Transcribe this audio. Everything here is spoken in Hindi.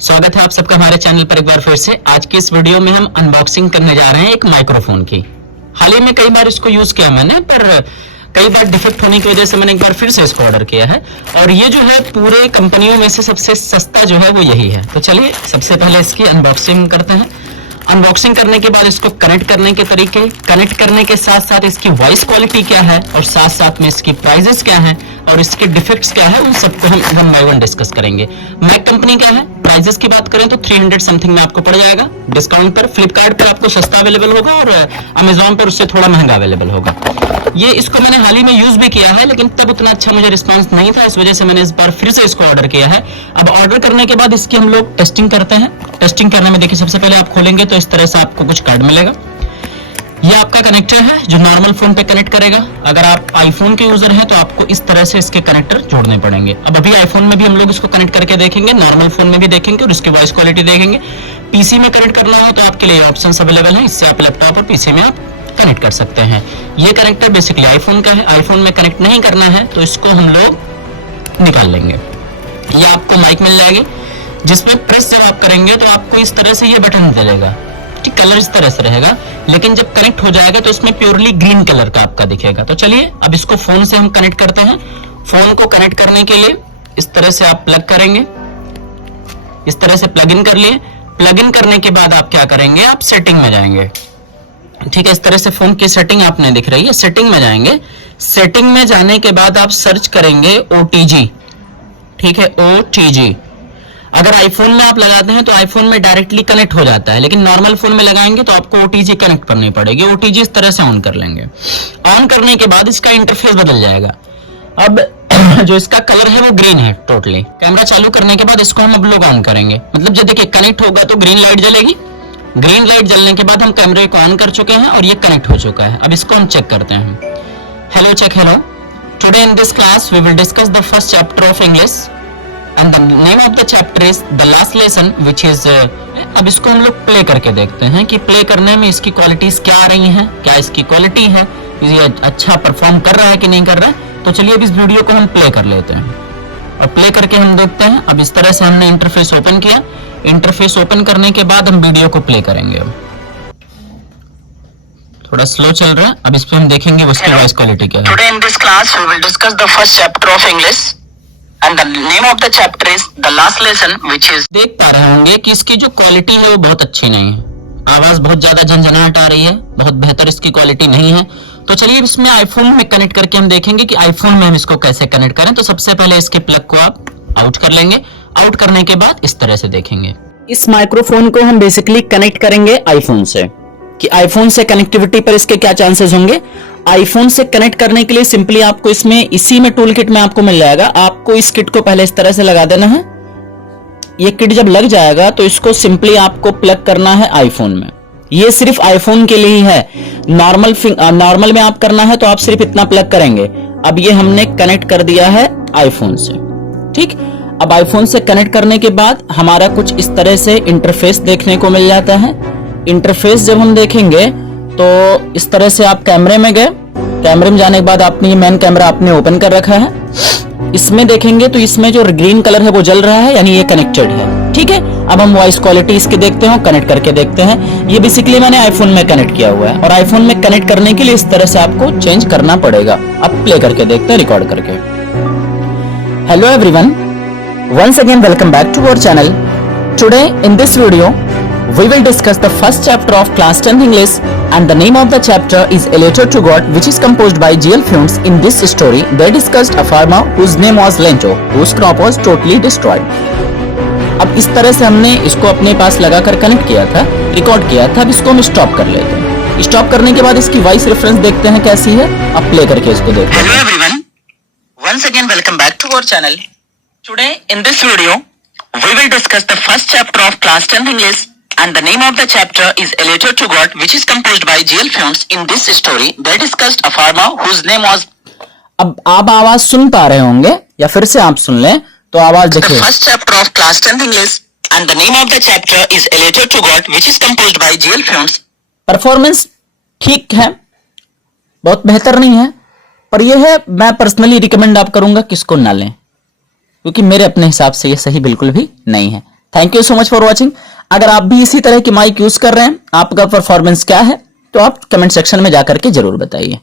स्वागत है आप सबका हमारे चैनल पर एक बार फिर से। आज की इस वीडियो में हम अनबॉक्सिंग करने जा रहे हैं एक माइक्रोफोन की। हाल ही में कई बार इसको यूज किया मैंने, पर कई बार डिफेक्ट होने की वजह से मैंने एक बार फिर से इसको ऑर्डर किया है और ये जो है पूरे कंपनियों में से सबसे सस्ता जो है वो यही है। तो चलिए सबसे पहले इसकी अनबॉक्सिंग करते हैं। अनबॉक्सिंग करने के बाद इसको कनेक्ट करने के तरीके, कनेक्ट करने के साथ साथ इसकी वॉइस क्वालिटी क्या है और साथ साथ में इसकी प्राइजेस क्या है और इसके डिफेक्ट्स क्या है, उन सबको हम वन बाय वन डिस्कस करेंगे। मैक कंपनी क्या है, प्राइजेस की बात करें तो 300 समथिंग में आपको पड़ जाएगा डिस्काउंट पर। फ्लिपकार्ट पर आपको सस्ता अवेलेबल होगा और अमेजॉन पर उससे थोड़ा महंगा अवेलेबल होगा। ये इसको मैंने हाल ही में यूज भी किया है, लेकिन तब उतना अच्छा मुझे रिस्पांस नहीं था, इस वजह से मैंने इस बार फिर से इसको ऑर्डर किया है। अब ऑर्डर करने के बाद इसकी हम लोग टेस्टिंग करते हैं। टेस्टिंग करने में देखिए, सबसे पहले आप खोलेंगे तो इस तरह से आपको कुछ कार्ड मिलेगा। ये आपका कनेक्टर है जो नॉर्मल फोन पे कनेक्ट करेगा। अगर आप आईफोन के यूजर हैं तो आपको इस तरह से इसके कनेक्टर जोड़ने पड़ेंगे। अब अभी आईफोन में भी हम लोग इसको कनेक्ट करके देखेंगे, नॉर्मल फोन में भी देखेंगे और इसकी वॉइस क्वालिटी देखेंगे। पीसी में कनेक्ट करना हो तो आपके लिए ऑप्शंस अवेलेबल हैं, इससे आप लैपटॉप और पीसी में आप कनेक्ट कर सकते हैं। ये कनेक्टर बेसिकली आईफोन का है। आईफोन में कनेक्ट नहीं करना है तो इसको हम लोग निकाल लेंगे। ये आपको माइक मिल जाएगी जिसमें प्रेस जब आप करेंगे तो आपको इस तरह से ये बटन मिलेगा। ठीक, कलर इस तरह से रहेगा, लेकिन जब कनेक्ट हो जाएगा तो इसमें प्योरली ग्रीन कलर का आपका दिखेगा। तो चलिए अब इसको फोन से हम कनेक्ट करते हैं। फोन को कनेक्ट करने के लिए इस तरह से आप प्लग करेंगे, इस तरह से प्लग इन कर लिए। प्लग इन करने के बाद आप क्या करेंगे, आप सेटिंग में जाएंगे। ठीक है, इस तरह से फोन की सेटिंग आपने दिख रही है, सेटिंग में जाएंगे। सेटिंग में जाने के बाद आप सर्च करेंगे OTG। ठीक है, OTG। अगर आईफोन में आप लगाते हैं तो आईफोन में डायरेक्टली कनेक्ट हो जाता है, लेकिन नॉर्मल फोन में लगाएंगे तो आपको OTG कनेक्ट करनी पड़ेगी। OTG इस तरह से ऑन कर लेंगे। ऑन करने के बाद इसका इंटरफेस बदल जाएगा। अब जो इसका कलर है वो ग्रीन है टोटली। कैमरा चालू करने के बाद इसको हम अब लोग ऑन करेंगे, मतलब जब देखिए कनेक्ट होगा तो ग्रीन लाइट जलेगी। ग्रीन लाइट जलने के बाद हम कैमरे को ऑन कर चुके हैं और ये कनेक्ट हो चुका है। अब इसको हम चेक करते हैं। Hello check, hello. Today in this class we will discuss the first chapter of English and the name of the chapter is the last lesson which is अब इसको हम लोग प्ले करके देखते हैं कि प्ले करने में इसकी क्वालिटीज क्या आ रही हैं, क्या इसकी क्वालिटी है, ये अच्छा परफॉर्म कर रहा है कि नहीं कर रहा है। तो चलिए अब इस वीडियो को हम प्ले कर लेते हैं और प्ले करके हम देखते हैं। अब इस तरह से हमने इंटरफेस ओपन किया। इंटरफेस ओपन करने के बाद हम वीडियो को प्ले करेंगे। थोड़ा स्लो चल रहा है, अब इस पे हम देखेंगे उसकी वॉइस क्वालिटी क्या है। Today in this class we will discuss the first chapter of English and the name of the chapter is the last lesson which is। देख पा रहे होंगे कि इसकी जो क्वालिटी है वो बहुत अच्छी नहीं है। आवाज बहुत ज्यादा झंझनाहट आ रही है, बहुत बेहतर इसकी क्वालिटी नहीं है। तो चलिए इसमें आईफोन में कनेक्ट करके हम देखेंगे कि आईफोन में हम इसको कैसे कनेक्ट करें। तो सबसे पहले इसके प्लग को आप आउट कर लेंगे। आउट करने के बाद इस तरह से देखेंगे। इस माइक्रोफोन को हम बेसिकली कनेक्ट करेंगे आईफोन से, कि आईफोन से कनेक्टिविटी पर इसके क्या चांसेस होंगे। आईफोन से कनेक्ट करने के लिए सिंपली आपको इसमें इसी में टूल किट में आपको मिल जाएगा। आपको इस किट को पहले इस तरह से लगा देना है। ये किट जब लग जाएगा तो इसको सिंपली आपको प्लग करना है आईफोन में। ये सिर्फ आईफोन के लिए ही है। नॉर्मल में आप करना है तो आप सिर्फ इतना प्लग करेंगे। अब ये हमने कनेक्ट कर दिया है आईफोन से। ठीक, अब आईफोन से कनेक्ट करने के बाद हमारा कुछ इस तरह से इंटरफेस देखने को मिल जाता है। इंटरफेस जब हम देखेंगे तो इस तरह से आप कैमरे में गए। कैमरे में जाने के बाद आपने ये मेन कैमरा आपने ओपन कर रखा है। इसमें देखेंगे तो इसमें जो ग्रीन कलर है वो जल रहा है, यानी ये कनेक्टेड है। ठीक है, अब हम वॉइस क्वालिटी इसकी देखते हैं, कनेक्ट करके देखते हैं। ये बेसिकली मैंने आईफोन में कनेक्ट किया हुआ है और आईफोन में कनेक्ट करने के लिए इस तरह से आपको चेंज करना पड़ेगा। अब प्ले करके देखते हैं, रिकॉर्ड करके। Hello everyone, once again welcome back to our channel. Today in this video we will discuss the first chapter of class 10th English and the name of the chapter is A Letter to God, which is composed by G.L. Funes. In this story they discussed a farmer whose name was Lencho, whose crop was totally destroyed. अब इस तरह से हमने इसको अपने पास लगाकर कनेक्ट किया था, रिकॉर्ड किया था। अब इसको हम स्टॉप कर लेते हैं। स्टॉप करने के बाद इसकी वॉइस रेफरेंस देखते हैं कैसी है। अब प्ले करके इसको देखते हैं। Hello everyone, once again welcome back to our channel. Today in this video we will discuss the first chapter of class 10th English and the name of the chapter is A Letter to God, which is composed by G.L. Funes. In this story they discussed a farmer whose name was। अब आप आवाज सुन पा रहे होंगे या फिर से आप सुन लें तो आवाज देखिए। The first chapter of class 10th English and the name of the chapter is A Letter to God, which is composed by G.L. Funes. Performance ठीक है, बहुत बेहतर नहीं है, पर यह है मैं पर्सनली रिकमेंड आप करूंगा कि इसको ना लें, क्योंकि मेरे अपने हिसाब से ये सही बिल्कुल भी नहीं है। Thank you so much for watching. अगर आप भी इसी तरह की माइक यूज कर रहे हैं, आपका परफॉर्मेंस क्या है, तो आप कमेंट सेक्शन में जाकर के जरूर बताइए।